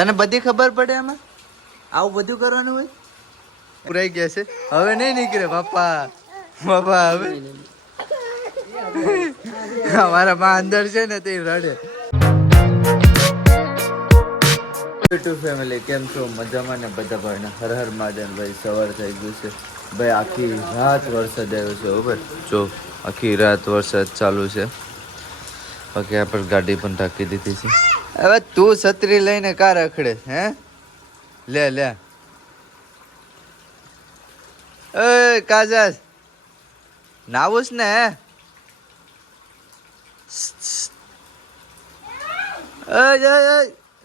તને બધી ખબર પડે એમાં આવું બધું કરવાનું હોય પુરાઈ ગયા છે હવે નહીં નીકળે પપ્પા પપ્પા હવે અમારા માં અંદર છે ને તે રડે યુટ્યુબ ફેમિલી કેમ છો મજામાં ને બધા ભાઈ ને હર હર મહાદેવ ભાઈ સવાર થઈ ગયું છે ભાઈ આખી રાત વરસાદ આવ્યો છે ભાઈ જો આખી રાત વરસાદ ચાલુ છે બાકી આપણે ગાડી પણ ઢાંકી દીધી છે હવે તું છત્રી લઈને કા રખડે હે લે લે એ કાજલ નાવુસ ને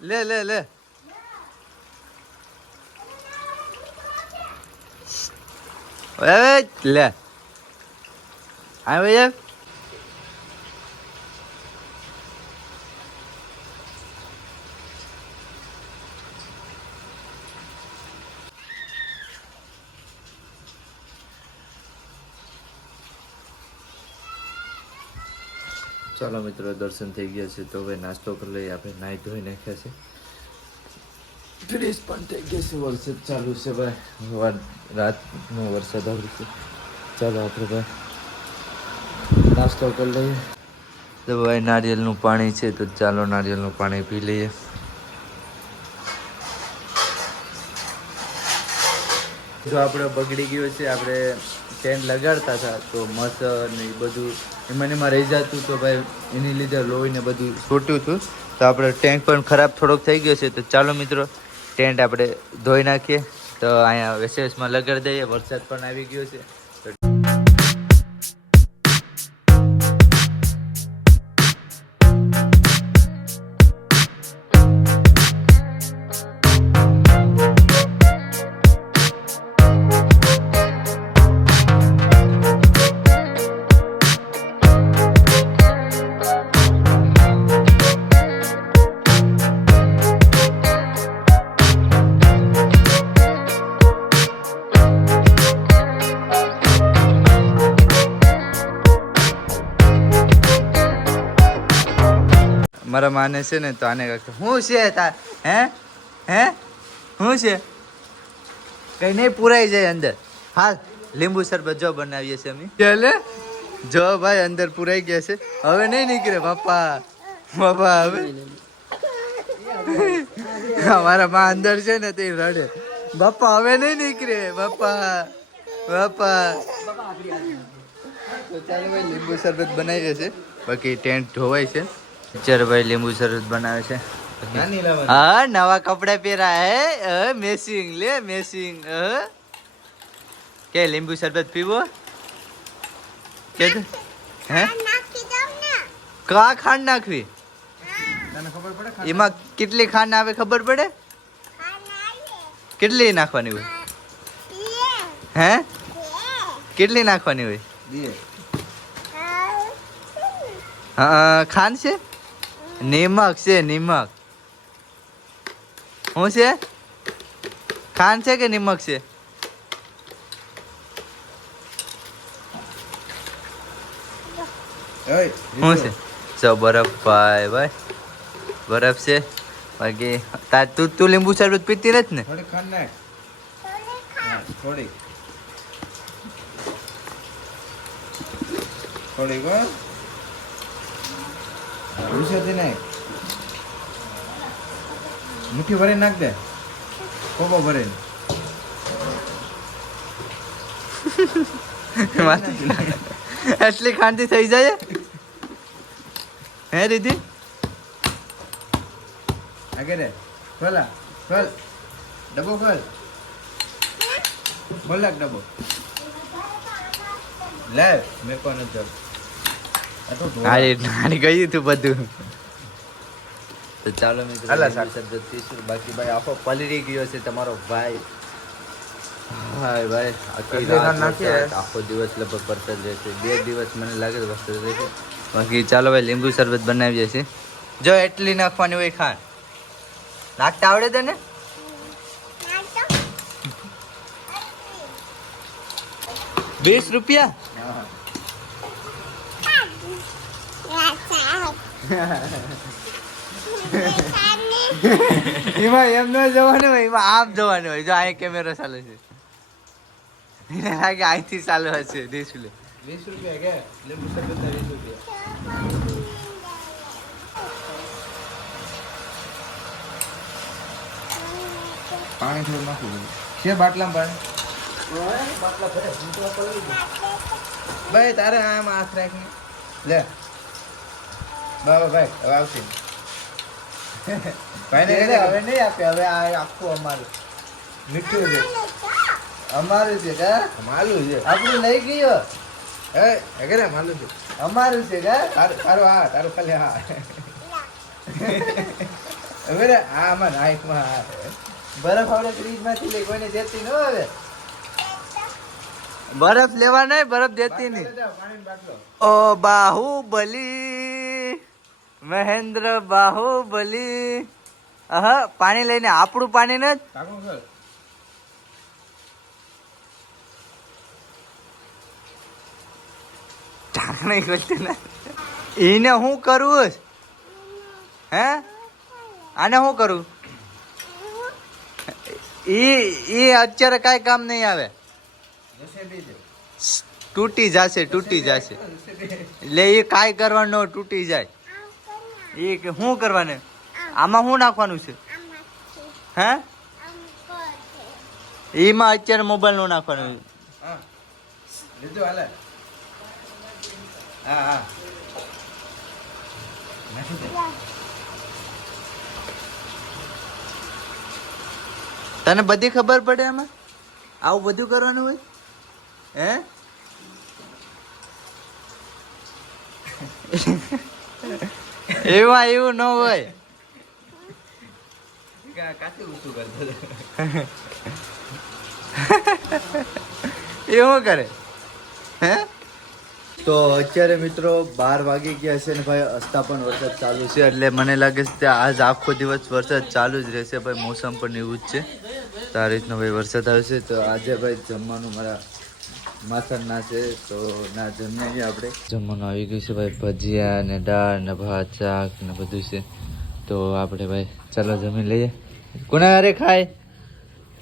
લે લે લે લે આવે ચાલો મિત્રો દર્શન થઈ ગયા છે તો હવે નાસ્તો કરી લઈએ આપણે નાહી ધોઈ નાખ્યા છે ડ્રેસ પણ થઈ ગયા છે વરસાદ ચાલુ છે ભાઈ રાતનો વરસાદ આવે છે ચાલો આપણે ભાઈ નાસ્તો કરી લઈએ તો ભાઈ નારિયેળનું પાણી છે તો ચાલો નારિયેળનું પાણી પી લઈએ જો આપણે બગડી ગયો છે આપણે ટેન્ટ લગાડતા હતા તો મસ્ત ને એ બધું એમાં રહી જતું તો ભાઈ એની લીધે લોહીને બધું છૂટ્યું હતું તો આપણે ટેન્ટ પણ ખરાબ થોડોક થઈ ગયો છે તો ચાલો મિત્રો ટેન્ટ આપણે ધોઈ નાખીએ તો અહીંયા વેસેસમાં લગાડી દઈએ વરસાદ પણ આવી ગયો છે મારા માને છે ને તો આને શું છે તા હે હે શું છે કઈ નહીં પુરાઈ જાય અંદર હાલ લીંબુ શરબત જો બનાવીએ છીએ અમે ચાલે જો ભાઈ અંદર પુરાઈ ગયા છે હવે નહીં નીકળે પપ્પા પપ્પા હવે અમારા માં અંદર છે ને તે રડે પપ્પા હવે નહીં નીકળે પપ્પા પપ્પા તો ચાલો ભાઈ લીંબુ શરબત બનાવીએ છીએ બાકી ટેન્ટ ધોવાય છે અત્યારે ભાઈ લીંબુ શરબત બનાવે છે હા નવા કપડા પહેરા હે મેસિંગ લે મેસિંગ કે લીંબુ શરબત પીવો કે હે કા ખાંડ નાખવી એમાં કેટલી ખાંડ આવે ખબર પડે કેટલી નાખવાની હોય હે કેટલી નાખવાની હોય હા ખાંડ છે નિમક છે નિમક શું છે ખાંડ છે કે નિમક છે શું છે જો બરફ ભાઈ ભાઈ બરફ છે બાકી તું લીંબુ શરબત પીતી નથી ને થોડી ખાંડ નાખ થોડી થોડી નહીં મુઠ્ઠી ભરી નાખ દે કોકો ભરી એટલી ખાંડી થઈ જાય હે દીદી આગળ ખોલા ખોલ ડબ્બો ખોલ ખોલ નાખ ડબ્બો લે મેં કોણ નાની ગયું તું બધું તો ચાલો મિત્રો બાકી ભાઈ આખો પલળી ગયો છે તમારો ભાઈ હાય ભાઈ આખો દિવસ લગભગ વરસાદ રહેશે 2 દિવસ મને લાગે તો વરસાદ રહેશે બાકી ચાલો ભાઈ લીંબુ શરબત બનાવીએ છીએ જો એટલી નાખવાની હોય ખાંડ નાખતા આવડે તને ₹20 ₹20 એમાં એમ ન જવાનું હોય, એમાં આમ જવાનું હોય. જો આ કેમેરો ચાલે છે, એને લાગે અહીંથી ચાલુ હશે. 20 લે 20 રૂપિયા કે લીંબુ શરબત 20 રૂપિયા. પાણી થોડું નાખી દઉં છે બાટલામાં પાણી. બાટલા ભરે ભાઈ તારે આમાં હાથ રાખીને લે બાબા ભાઈ હવે આવશે ભાઈ ને હવે નહીં આપે. હવે આ આખું અમારું મીઠું છે અમારું છે કા, માલું છે આપણું લઈ ગયો. એ અગરે માલું છે અમારું છે કા. તારું હા તારું ખાલી હા હવે રે આ આમાં નાઈકમાં હા બરફ આપણે ફ્રીજ માંથી લઈ, કોઈને દેતી ન હવે. બરફ લેવા નહીં, બરફ દેતી નહીં. પાણી બાટલો ઓ બાહુબલી, મહેન્દ્ર બાહુબલી. પાણી લઈને આપણું પાણી ને કાકું સર ઢાંકણી ખોલતી ને એને હું કરું હે, આને હું કરું? ઈ અત્યારે કાંઈ કામ નહીં આવે. તૂટી જશે, તૂટી જશે. એટલે એ કાંઈ કરવાનું ન, તૂટી જાય. એ શું કરવાનું? આમાં શું નાખવાનું છે હે? એમાં અત્યારે મોબાઈલ નું નાખવાનું. હા લીધું હાલે હા હા નાખી દે. તને બધી ખબર પડે એમાં? આવું બધું કરવાનું હોય હે? એમાં એવું ન હોય. કાચું ઊંચું કરતો એવું કરે હે? તો અત્યારે મિત્રો 12 વાગી ગયા છે ને ભાઈ, હસતા પણ વરસાદ ચાલુ છે. એટલે મને લાગે છે કે આજ આખો દિવસ વરસાદ ચાલુ જ રહેશે ભાઈ. મોસમ પણ એવું જ છે, તો આ રીતનો ભાઈ વરસાદ આવશે. તો આજે ભાઈ જમવાનું મારા માથાના છે, તો ના જમીએ આપણે. જમવાનું આવી ગયું છે ભાઈ, ભજીયા ને દાળ ને ભાત શાક ને બધું છે. તો આપણે ભાઈ ચાલો જમી લઈએ. કોના હારે ખાય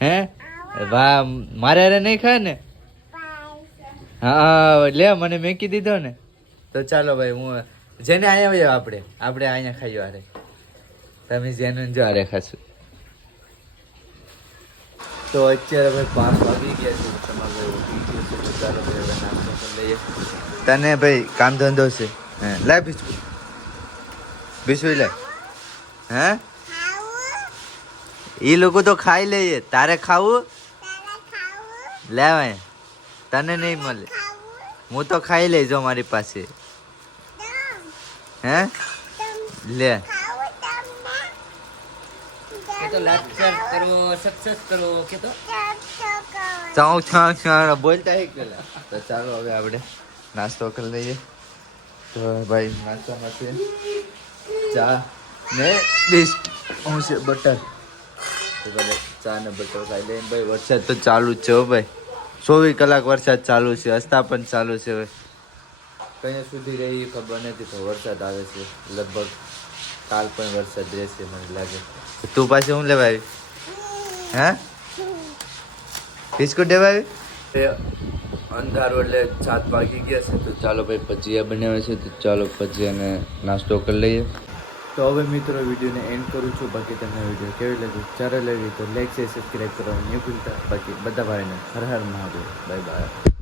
હે? વાહ, મારે હારે નહીં ખાય ને? હા લે, મને મેકી દીધો ને. તો ચાલો ભાઈ, હું જેને અહીંયા આપણે અહીંયા ખાઈએ. અરે તમે જેને જો અરે ખાશું. તો અત્યારે ભાઈ 5 વાગી ગયા છે. તમારે ભાઈ ઉઠી ગયું છે, તો ચાલો ભાઈ હવે નાસ્તો કરી લઈએ. તને ભાઈ કામ ધંધો છે હે? લાય બિસ્કુટ, બિસ્કુટ લાય હે? એ લોકો તો ખાઈ લઈએ, તારે ખાવું? લેવાય, તને નહીં મળે. હું તો ખાઈ લેજો મારી પાસે હે? લે तो लाइक शेयर करो, सक्सेस करो के तो બોલતા હે પેલા. તો ચાલો હવે આપણે નાસ્તો કરી લઈએ. તો ભાઈ નાસ્તામાં છે ચા ને બિસ્કિટ, હું છે બટર. તો ભાઈ ચા ને બટર ખાઈ લઈએ ભાઈ. વરસાદ તો ચાલુ જ છે હો ભાઈ, 24 કલાક વરસાદ ચાલુ છે. હસતા પણ ચાલુ છે. હવે કઈ સુધી રહી ખબર નથી, તો વરસાદ આવે છે. લગભગ કાલ પણ વરસાદ રહેશે મને લાગે. તું પાસે હું લેવા આવી હે? બિસ્કુટ લેવા આવી? અંધારું એટલે 7 વાગી ગયા છે. તો ચાલો ભાઈ ભજીયા બનાવે છે, તો ચાલો ભજીયાને નાસ્તો કરી લઈએ. તો હવે મિત્રો વિડીયોને એન્ડ કરું છું. બાકી તમને વિડીયો કેવી લાગી, સારા લાગી તો લાઈક છે, સબસ્ક્રાઈબ કરવાનું નહીં ભૂલતા. બાકી બધા ભાઈને હર હર મહાદેવ, બાય બાય.